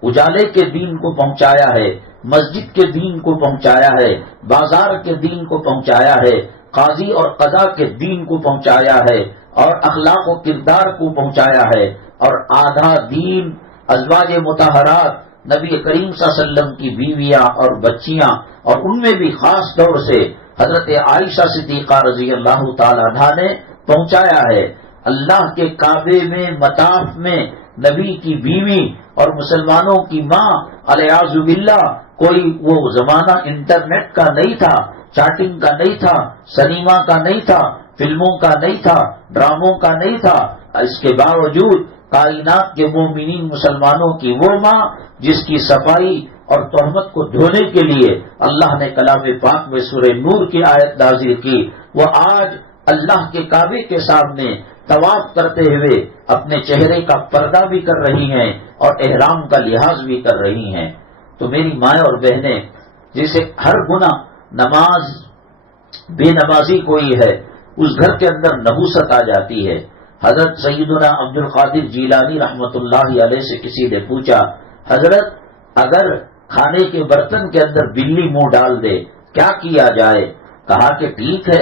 اجالے کے دین کو پہنچایا ہے، مسجد کے دین کو پہنچایا ہے، بازار کے دین کو پہنچایا ہے، قاضی اور قضا کے دین کو پہنچایا ہے، اور اخلاق و کردار کو پہنچایا ہے. اور آدھا دین ازواج مطہرات نبی کریم صلی اللہ علیہ وسلم کی بیویاں اور بچیاں، اور ان میں بھی خاص طور سے حضرت عائشہ صدیقہ رضی اللہ تعالی عنہا نے پہنچایا ہے. اللہ کے کعبے میں مطاف میں نبی کی بیوی اور مسلمانوں کی ماں الیاذ باللہ، کوئی وہ زمانہ انٹرنیٹ کا نہیں تھا، چیٹنگ کا نہیں تھا، سنیما کا نہیں تھا، فلموں کا نہیں تھا، ڈراموں کا نہیں تھا. اس کے باوجود کائنات کے مومنین مسلمانوں کی وہ ماں جس کی صفائی اور تہمت کو دھونے کے لیے اللہ نے کلام پاک میں سورہ نور کی آیت نازل کی، وہ آج اللہ کے کعبے کے سامنے طواف کرتے ہوئے اپنے چہرے کا پردہ بھی کر رہی ہیں اور احرام کا لحاظ بھی کر رہی ہیں. تو میری مائیں اور بہنیں، جسے ہر گناہ نماز بے نمازی کوئی ہے اس گھر کے اندر نحوست آ جاتی ہے. حضرت سیدنا عبد القادر جیلانی رحمت اللہ علیہ سے کسی نے پوچھا، حضرت اگر کھانے کے برتن کے اندر بلی منہ ڈال دے کیا کیا جائے؟ کہا کہ ٹھیک ہے،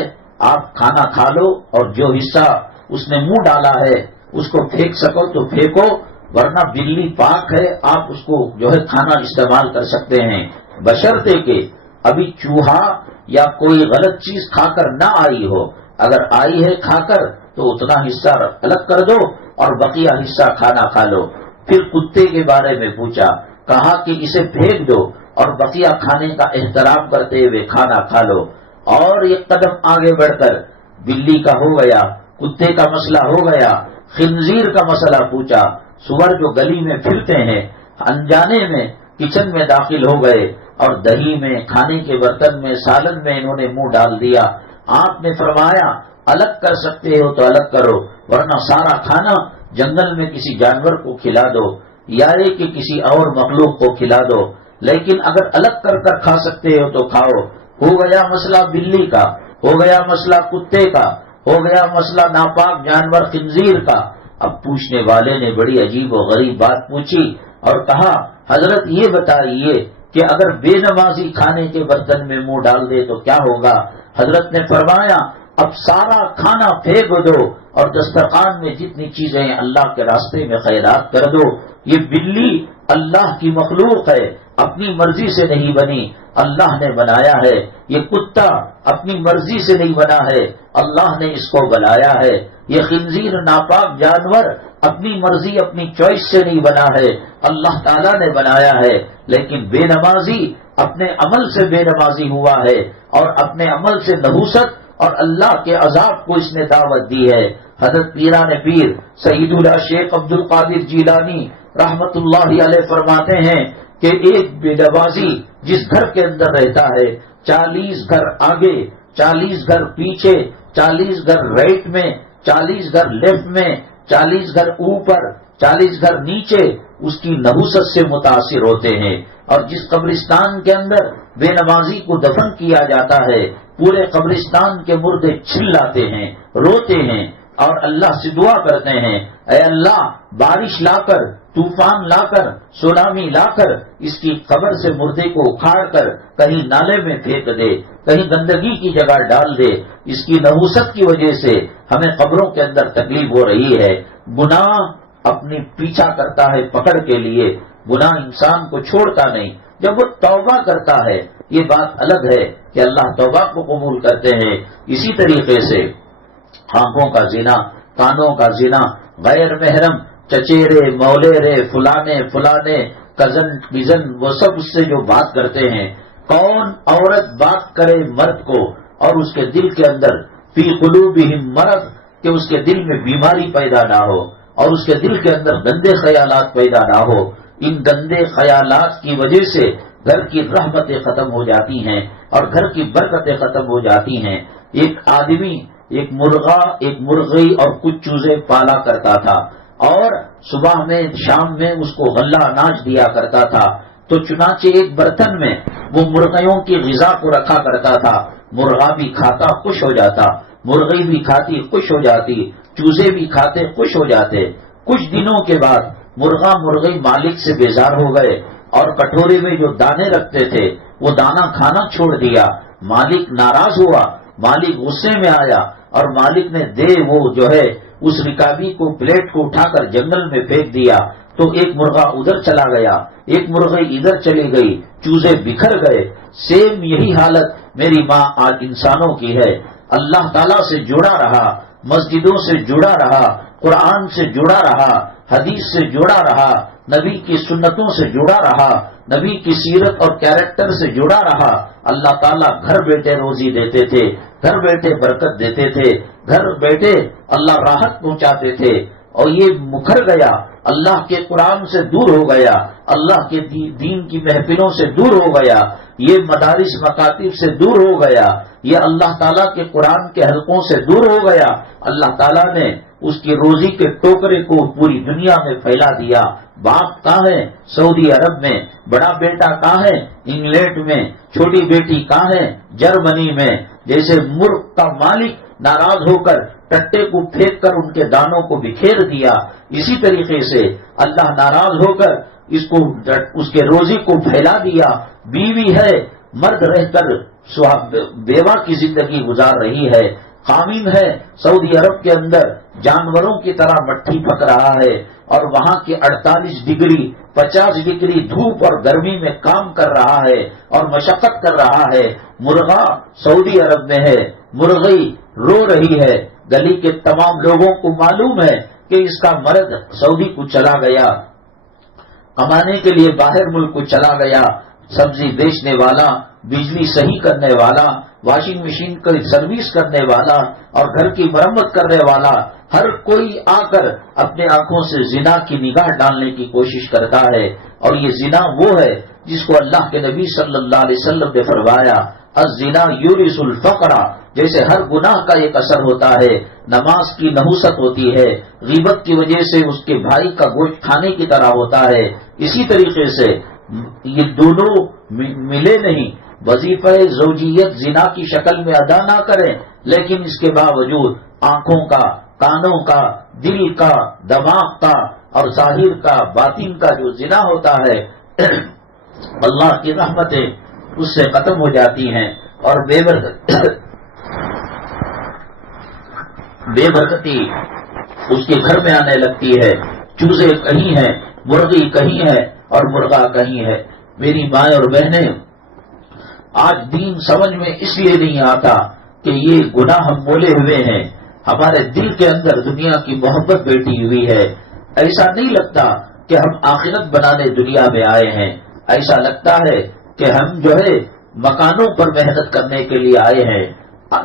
آپ کھانا کھا لو اور جو حصہ اس نے منہ ڈالا ہے اس کو پھینک سکو تو پھینکو، ورنہ بلی پاک ہے، آپ اس کو جو ہے کھانا استعمال کر سکتے ہیں، بشرطے کہ ابھی چوہا یا کوئی غلط چیز کھا کر نہ آئی ہو. اگر آئی ہے کھا کر تو اتنا حصہ الگ کر دو اور بقیہ حصہ کھانا کھا لو. پھر کتے کے بارے میں پوچھا، کہا کہ اسے پھینک دو اور بقیہ کھانے کا احترام کرتے ہوئے کھانا کھا لو. اور ایک قدم آگے بڑھ کر بلی کا ہو گیا، کتے کا مسئلہ ہو گیا، خنزیر کا مسئلہ پوچھا. سور جو گلی میں پھرتے ہیں انجانے میں کچن میں داخل ہو گئے اور دہی میں، کھانے کے برتن میں، سالن میں انہوں نے منہ ڈال دیا. آپ نے فرمایا الگ کر سکتے ہو تو الگ کرو، ورنہ سارا کھانا جنگل میں کسی جانور کو کھلا دو یا کہ کسی اور مخلوق کو کھلا دو. لیکن اگر الگ کر کر کھا سکتے ہو تو کھاؤ. ہو گیا مسئلہ بلی کا، ہو گیا مسئلہ کتے کا، ہو گیا مسئلہ ناپاک جانور خنزیر کا. اب پوچھنے والے نے بڑی عجیب و غریب بات پوچھی اور کہا، حضرت یہ بتائیے کہ اگر بے نمازی کھانے کے برتن میں منہ ڈال دے تو کیا ہوگا؟ حضرت نے فرمایا، اب سارا کھانا پھینک دو اور دسترخوان میں جتنی چیزیں اللہ کے راستے میں خیرات کر دو. یہ بلی اللہ کی مخلوق ہے، اپنی مرضی سے نہیں بنی، اللہ نے بنایا ہے. یہ کتا اپنی مرضی سے نہیں بنا ہے، اللہ نے اس کو بنایا ہے. یہ خنزیر ناپاک جانور اپنی مرضی اپنی چوائس سے نہیں بنا ہے، اللہ تعالیٰ نے بنایا ہے. لیکن بے نمازی اپنے عمل سے بے نمازی ہوا ہے اور اپنے عمل سے نحوست اور اللہ کے عذاب کو اس نے دعوت دی ہے. حضرت پیران پیر سید اللہ شیخ عبد القادر جیلانی رحمت اللہ علیہ فرماتے ہیں کہ ایک بے نمازی جس گھر کے اندر رہتا ہے 40 گھر آگے، 40 گھر پیچھے، 40 گھر رائٹ میں، 40 گھر لیفٹ میں، 40 گھر اوپر، 40 گھر نیچے اس کی نحوست سے متاثر ہوتے ہیں. اور جس قبرستان کے اندر بے نمازی کو دفن کیا جاتا ہے پورے قبرستان کے مردے چلاتے ہیں، روتے ہیں اور اللہ سے دعا کرتے ہیں، اے اللہ بارش لا کر، طوفان لا کر، سونامی لا کر اس کی قبر سے مردے کو اکھاڑ کر کہیں نالے میں پھینک دے، کہیں گندگی کی جگہ ڈال دے. اس کی نحوست کی وجہ سے ہمیں قبروں کے اندر تکلیف ہو رہی ہے. گناہ اپنی پیچھا کرتا ہے پکڑ کے لیے، گناہ انسان کو چھوڑتا نہیں. جب وہ توبہ کرتا ہے یہ بات الگ ہے کہ اللہ توبہ کو قبول کرتے ہیں. اسی طریقے سے آنکھوں کا زنا، کانوں کا زنا، غیر محرم چچیرے مولیرے فلانے کزن وہ سب اس سے جو بات کرتے ہیں. کون عورت بات کرے مرد کو اور اس کے دل کے اندر فی قلوبہم مرض، کہ اس کے دل میں بیماری پیدا نہ ہو اور اس کے دل کے اندر گندے خیالات پیدا نہ ہو. ان گندے خیالات کی وجہ سے گھر کی رحمتیں ختم ہو جاتی ہیں. اور گھر کی برکتیں ختم ہو جاتی ہیں۔ ایک آدمی ایک مرغا، ایک مرغی اور کچھ چوزے پالا کرتا تھا، اور صبح میں شام میں اس کو غلہ اناج دیا کرتا تھا، تو چنانچہ ایک برتن میں وہ مرغیوں کی غذا کو رکھا کرتا تھا۔ مرغا بھی کھاتا خوش ہو جاتا، مرغی بھی کھاتی خوش ہو جاتی، چوزے بھی کھاتے خوش ہو جاتے۔ کچھ دنوں کے بعد مرغا مرغی مالک سے بیزار ہو گئے اور کٹورے میں جو دانے رکھتے تھے وہ دانا کھانا چھوڑ دیا۔ مالک ناراض ہوا، مالک غصے میں آیا، اور مالک نے وہ جو ہے اس رکابی کو پلیٹ کو اٹھا کر جنگل میں پھینک دیا۔ تو ایک مرغا ادھر چلا گیا، ایک مرغی ادھر چلی گئی، چوزے بکھر گئے۔ سیم یہی حالت میری ماں آج انسانوں کی ہے۔ اللہ تعالیٰ سے جڑا رہا، مسجدوں سے جڑا رہا، قرآن سے جڑا رہا، حدیث سے جڑا رہا، نبی کی سنتوں سے جڑا رہا، نبی کی سیرت اور کیریکٹر سے جڑا رہا، اللہ تعالیٰ گھر بیٹھے روزی دیتے تھے، گھر بیٹھے برکت دیتے تھے، گھر بیٹھے اللہ راحت پہنچاتے تھے۔ اور یہ مکر گیا، اللہ کے قرآن سے دور ہو گیا، اللہ کے دین کی محفلوں سے دور ہو گیا، یہ مدارس مکاتب سے دور ہو گیا، یہ اللہ تعالیٰ کے قرآن کے حلقوں سے دور ہو گیا۔ اللہ تعالیٰ نے اس کی روزی کے ٹوکرے کو پوری دنیا میں پھیلا دیا۔ باپ کہاں ہے؟ سعودی عرب میں۔ بڑا بیٹا کہاں ہے؟ انگلینڈ میں۔ چھوٹی بیٹی کہاں ہے؟ جرمنی میں۔ جیسے مرغ کا مالک ناراض ہو کر ٹٹے کو پھینک کر ان کے دانوں کو بکھیر دیا، اسی طریقے سے اللہ ناراض ہو کر اس کے روزی کو پھیلا دیا۔ بیوی ہے، مرد رہ کر بیوہ کی زندگی گزار رہی ہے۔ خامین ہے، سعودی عرب کے اندر جانوروں کی طرح مٹھی پک رہا ہے، اور وہاں کی 48 ڈگری 50 ڈگری دھوپ اور گرمی میں کام کر رہا ہے اور مشقت کر رہا ہے۔ مرغا سعودی عرب میں ہے، مرغی رو رہی ہے۔ گلی کے تمام لوگوں کو معلوم ہے کہ اس کا مرد سعودی کو چلا گیا، کمانے کے لیے باہر ملک کو چلا گیا۔ سبزی بیچنے والا، بجلی صحیح کرنے والا، واشنگ مشین کی سروس کرنے والا اور گھر کی مرمت کرنے والا، ہر کوئی آ کر اپنے آنکھوں سے زنا کی نگاہ ڈالنے کی کوشش کرتا ہے۔ اور یہ زنا وہ ہے جس کو اللہ کے نبی صلی اللہ علیہ وسلم نے فرمایا، الزنا یورث الفقر، جیسے ہر گناہ کا ایک اثر ہوتا ہے، نماز کی نحوست ہوتی ہے، غیبت کی وجہ سے اس کے بھائی کا گوشت کھانے کی طرح ہوتا ہے، اسی طریقے سے یہ دونوں ملے نہیں۔ وظیفہ زوجیت زنا کی شکل میں ادا نہ کریں، لیکن اس کے باوجود آنکھوں کا، کانوں کا، دل کا، دماغ کا اور ظاہر کا، باطن کا جو زنا ہوتا ہے، اللہ کی رحمتیں اس سے ختم ہو جاتی ہیں اور بے برکتی اس کے گھر میں آنے لگتی ہے۔ چوزے کہیں ہیں، مرغی کہیں ہے اور مرغا کہیں ہے۔ میری مائیں اور بہنیں، آج دین سمجھ میں اس لیے نہیں آتا کہ یہ گناہ ہم بولے ہوئے ہیں، ہمارے دل کے اندر دنیا کی محبت بیٹھی ہوئی ہے۔ ایسا نہیں لگتا کہ ہم آخرت بنانے دنیا میں آئے ہیں، ایسا لگتا ہے کہ ہم جو ہے مکانوں پر محنت کرنے کے لیے آئے ہیں۔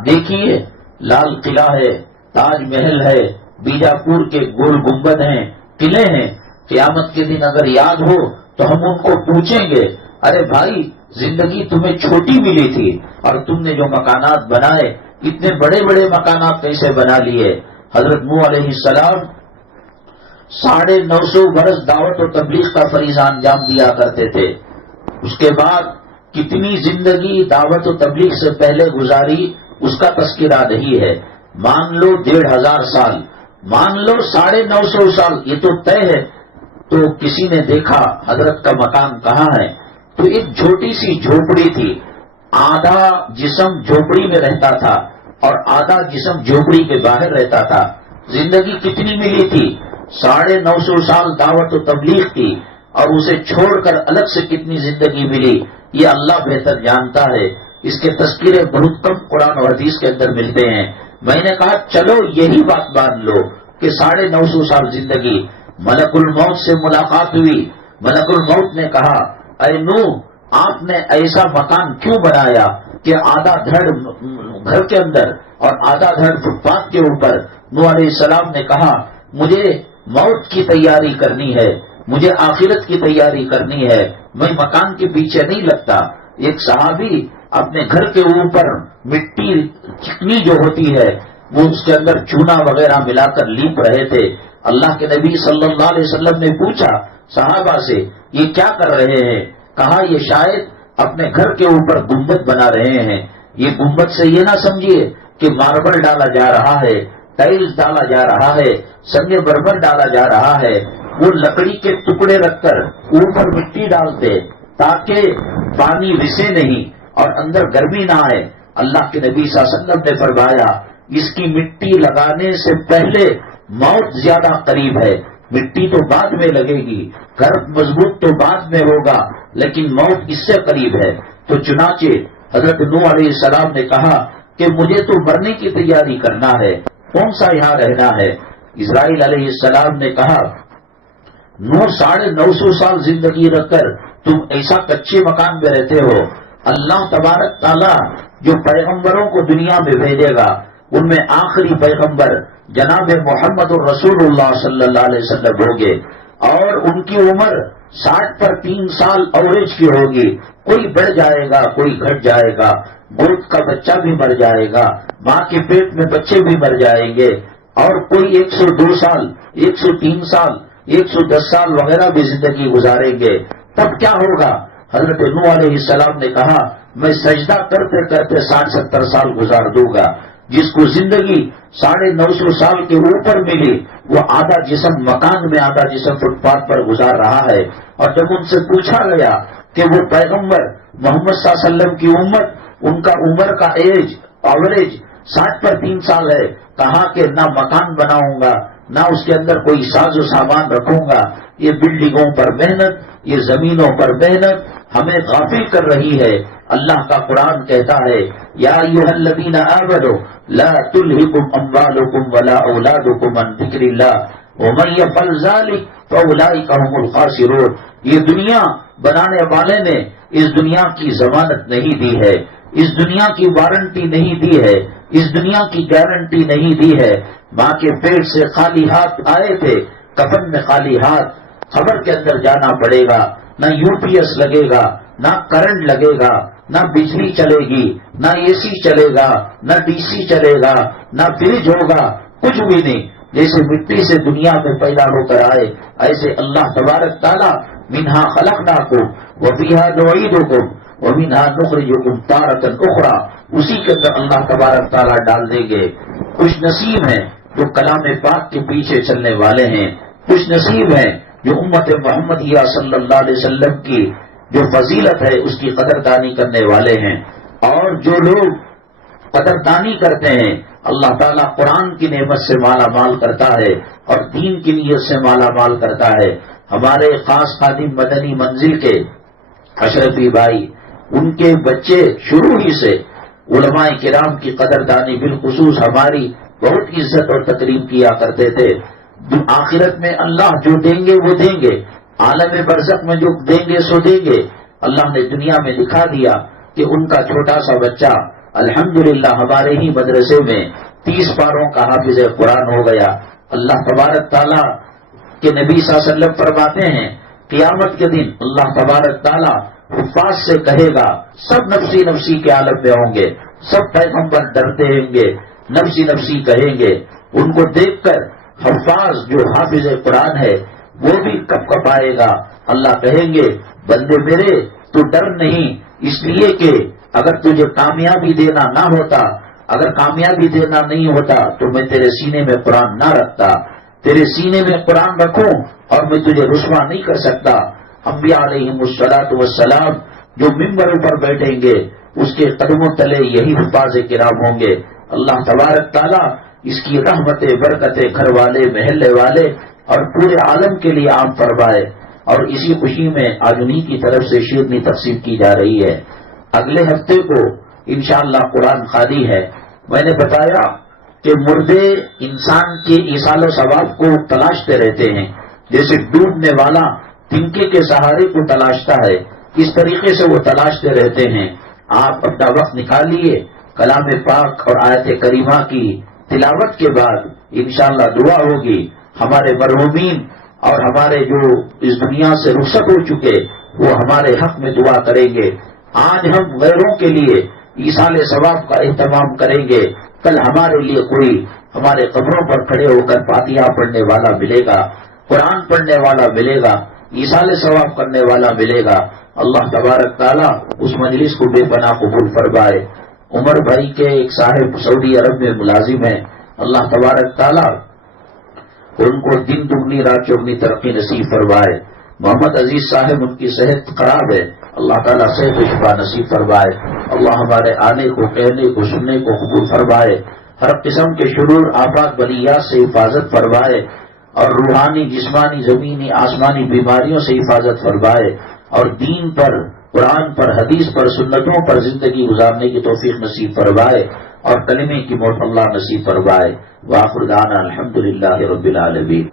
دیکھیے، لال قلعہ ہے، تاج محل ہے، بیجاپور کے گول گنبد ہیں، قلعے ہیں۔ قیامت کے دن اگر یاد ہو تو ہم ان کو پوچھیں گے، ارے بھائی، زندگی تمہیں چھوٹی ملی تھی اور تم نے جو مکانات بنائے، اتنے بڑے بڑے مکانات کیسے بنا لیے؟ حضرت نوح علیہ السلام 950 برس دعوت و تبلیغ کا فریضہ انجام دیا کرتے تھے۔ اس کے بعد کتنی زندگی دعوت و تبلیغ سے پہلے گزاری اس کا تذکرہ نہیں ہے۔ مان لو 1500 سال، مان لو 950 سال، یہ تو طے ہے۔ تو کسی نے دیکھا حضرت کا مکان کہاں ہے؟ تو ایک چھوٹی سی جھوپڑی تھی، آدھا جسم جھوپڑی میں رہتا تھا اور آدھا جسم جھوپڑی کے باہر رہتا تھا۔ زندگی کتنی ملی تھی؟ 950 سال دعوت و تبلیغ کی، اور اسے چھوڑ کر الگ سے کتنی زندگی ملی یہ اللہ بہتر جانتا ہے۔ اس کے تذکرے بہت کم قرآن اور حدیث کے اندر ملتے ہیں۔ میں نے کہا چلو یہی بات مان لو کہ 950 سال زندگی۔ ملک الموت سے ملاقات ہوئی، ملک الموت نے کہا، اے نوح، آپ نے ایسا مکان کیوں بنایا کہ آدھا دھڑ گھر کے اندر اور آدھا دھڑ فٹ پاتھ کے اوپر؟ نوح علیہ السلام نے کہا، مجھے موت کی تیاری کرنی ہے، مجھے آخرت کی تیاری کرنی ہے، میں مکان کے پیچھے نہیں لگتا۔ ایک صحابی اپنے گھر کے اوپر مٹی چکنی جو ہوتی ہے وہ اس کے اندر چونا وغیرہ ملا کر لیپ رہے تھے. اللہ کے نبی صلی اللہ علیہ وسلم نے پوچھا صحابہ سے یہ کیا کر رہے ہیں؟ کہا یہ شاید اپنے گھر کے اوپر گنبد بنا رہے ہیں. یہ گنبد سے یہ نہ سمجھیے کہ ماربل ڈالا جا رہا ہے، ٹائلز ڈالا جا رہا ہے، سنگ مرمر ڈالا جا رہا ہے. وہ لکڑی کے ٹکڑے رکھ کر اوپر مٹی ڈالتے تاکہ پانی رسے نہیں اور اندر گرمی نہ آئے. اللہ کے نبی صلی اللہ علیہ وسلم نے فرمایا اس کی مٹی لگانے سے پہلے موت زیادہ قریب ہے. مٹی تو بعد میں لگے گی، گھر مضبوط تو بعد میں ہوگا، لیکن موت اس سے قریب ہے. تو چنانچہ حضرت نوح علیہ السلام نے کہا کہ مجھے تو مرنے کی تیاری کرنا ہے، کون سا یہاں رہنا ہے. اسرائیل علیہ السلام نے کہا 950 سال زندگی رکھ کر تم ایسا کچے مکان میں رہتے ہو. اللہ تبارک تعالیٰ جو پیغمبروں کو دنیا میں بھیجے گا ان میں آخری پیغمبر جناب محمد الرسول اللہ صلی اللہ علیہ وسلم ہوں گے، اور ان کی عمر 60 پر 3 سال اوریج کی ہوگی. کوئی بڑھ جائے گا، کوئی گھٹ جائے گا، گود کا بچہ بھی مر جائے گا، ماں کے پیٹ میں بچے بھی مر جائیں گے، اور کوئی 102 سال 103 سال 110 سال وغیرہ بھی زندگی گزاریں گے. تب کیا ہوگا؟ حضرت نوح علیہ السلام نے کہا میں سجدہ کرتے کرتے 60-70 سال گزار دوں گا. جس کو زندگی 950 سال کے اوپر ملی وہ آدھا جسم مکان میں، آدھا جسم فٹ پاتھ پر گزار رہا ہے. اور جب ان سے پوچھا گیا کہ وہ پیغمبر محمد صلی اللہ علیہ وسلم کی امت، ان کا عمر کا ایج ایوریج 60 پر 3 سال ہے، کہا کہ نہ مکان بناؤں گا، نہ اس کے اندر کوئی ساز و سامان رکھوں گا. یہ بلڈنگوں پر محنت، یہ زمینوں پر محنت ہمیں غافل کر رہی ہے. اللہ کا قرآن کہتا ہے یا ایھا الذین آمنوا لا تلہکم اموالکم ولا اولادکم عن ذکر اللہ ومن یفعل ذلک فاولئک هم الخاسرون. یہ دنیا بنانے والے نے اس دنیا کی ضمانت نہیں دی ہے، اس دنیا کی وارنٹی نہیں دی ہے، اس دنیا کی گارنٹی نہیں دی ہے. ماں کے پیٹ سے خالی ہاتھ آئے تھے، کفن میں خالی ہاتھ قبر کے اندر جانا پڑے گا. نہ یو پی ایس لگے گا، نہ کرنٹ لگے گا، نہ بجلی چلے گی، نہ اے سی چلے گا، نہ ڈی سی چلے گا، نہ فریج ہوگا، کچھ بھی نہیں. جیسے مٹی سے دنیا میں پیدا ہو کر آئے ایسے اللہ تبارک تعالیٰ منہا خلقناکم وفیہا نعیدکم ومنہا نخرجکم تارۃ اخری، اسی کے اندر اللہ تبارک تعالیٰ ڈال دیں گے. خوش نصیب ہیں جو کلام پاک کے پیچھے چلنے والے ہیں، خوش نصیب ہیں جو امت محمدیہ صلی اللہ علیہ وسلم کی جو فضیلت ہے اس کی قدردانی کرنے والے ہیں. اور جو لوگ قدردانی کرتے ہیں اللہ تعالیٰ قرآن کی نعمت سے مالا مال کرتا ہے اور دین کی نیت سے مالا مال کرتا ہے. ہمارے خاص خادم مدنی منزل کے اشرفی بھائی، ان کے بچے شروع ہی سے علماء کرام کی قدردانی بالخصوص ہماری بہت عزت اور تقریب کیا کرتے تھے. آخرت میں اللہ جو دیں گے وہ دیں گے، عالم برزخ میں جو دیں گے سو دیں گے. اللہ نے دنیا میں دکھا دیا کہ ان کا چھوٹا سا بچہ الحمدللہ ہمارے ہی مدرسے میں 30 پاروں کا حافظ قرآن ہو گیا. اللہ تبارک تعالیٰ کے نبی صلی اللہ علیہ وسلم فرماتے ہیں قیامت کے دن اللہ تبارک تعالیٰ حفاظ سے کہے گا سب نفسی نفسی کے عالم میں ہوں گے، سب پیغمبر ڈرتے ہوں گے، نفسی نفسی کہیں گے. ان کو دیکھ کر حفاظ جو حافظ قرآن ہے وہ بھی کپ کپائے گا. اللہ کہیں گے بندے میرے تو ڈر نہیں، اس لیے کہ اگر تجھے کامیابی دینا نہ ہوتا، اگر کامیابی دینا نہیں ہوتا تو میں تیرے سینے میں قرآن نہ رکھتا. تیرے سینے میں قرآن رکھوں اور میں تجھے رسوا نہیں کر سکتا. انبیاء علیہم الصلاۃ والسلام جو ممبر پر بیٹھیں گے اس کے قدموں تلے یہی حفاظ کرام ہوں گے. اللہ تبارک تعالیٰ اس کی رحمتیں برکتیں گھر والے محلے والے اور پورے عالم کے لیے عام فرمائے. اور اسی خوشی میں آج انہی کی طرف سے شیرنی تقسیم کی جا رہی ہے. اگلے ہفتے کو انشاءاللہ قرآن خانی ہے. میں نے بتایا کہ مردے انسان کے ایصال و ثواب کو تلاشتے رہتے ہیں، جیسے ڈوبنے والا تنکے کے سہارے کو تلاشتا ہے، اس طریقے سے وہ تلاشتے رہتے ہیں. آپ اپنا وقت نکالیے، کلام پاک اور آیت کریمہ کی تلاوت کے بعد انشاءاللہ دعا ہوگی. ہمارے مرحومین اور ہمارے جو اس دنیا سے رخصت ہو چکے وہ ہمارے حق میں دعا کریں گے. آج ہم غیروں کے لیے ایصال ثواب کا اہتمام کریں گے، کل ہمارے لیے کوئی ہمارے قبروں پر کھڑے ہو کر فاتحہ پڑھنے والا ملے گا، قرآن پڑھنے والا ملے گا، ایصال ثواب کرنے والا ملے گا۔ اللہ تبارک تعالیٰ اس مجلس کو بے پناہ قبول فرمائے۔ عمر بھائی کے ایک صاحب سعودی عرب میں ملازم ہیں، اللہ تبارک تعالیٰ ان کو دن دگنی رات چوگنی ترقی نصیب فرمائے۔ محمد عزیز صاحب ان کی صحت خراب ہے، اللہ تعالیٰ صحت و شفا نصیب فرمائے۔ اللہ ہمارے آنے کو، کہنے کو، سننے کو قبول فرمائے، ہر قسم کے شرور آفات بلیات سے حفاظت فرمائے، اور روحانی، جسمانی، زمینی، آسمانی بیماریوں سے حفاظت فرمائے، اور دین پر، قرآن پر، حدیث پر، سنتوں پر زندگی گزارنے کی توفیق نصیب فرمائے، اور کلمے کی موت اللہ نصیب فرمائے۔ وآخر دعوانا الحمدللہ رب العالمین۔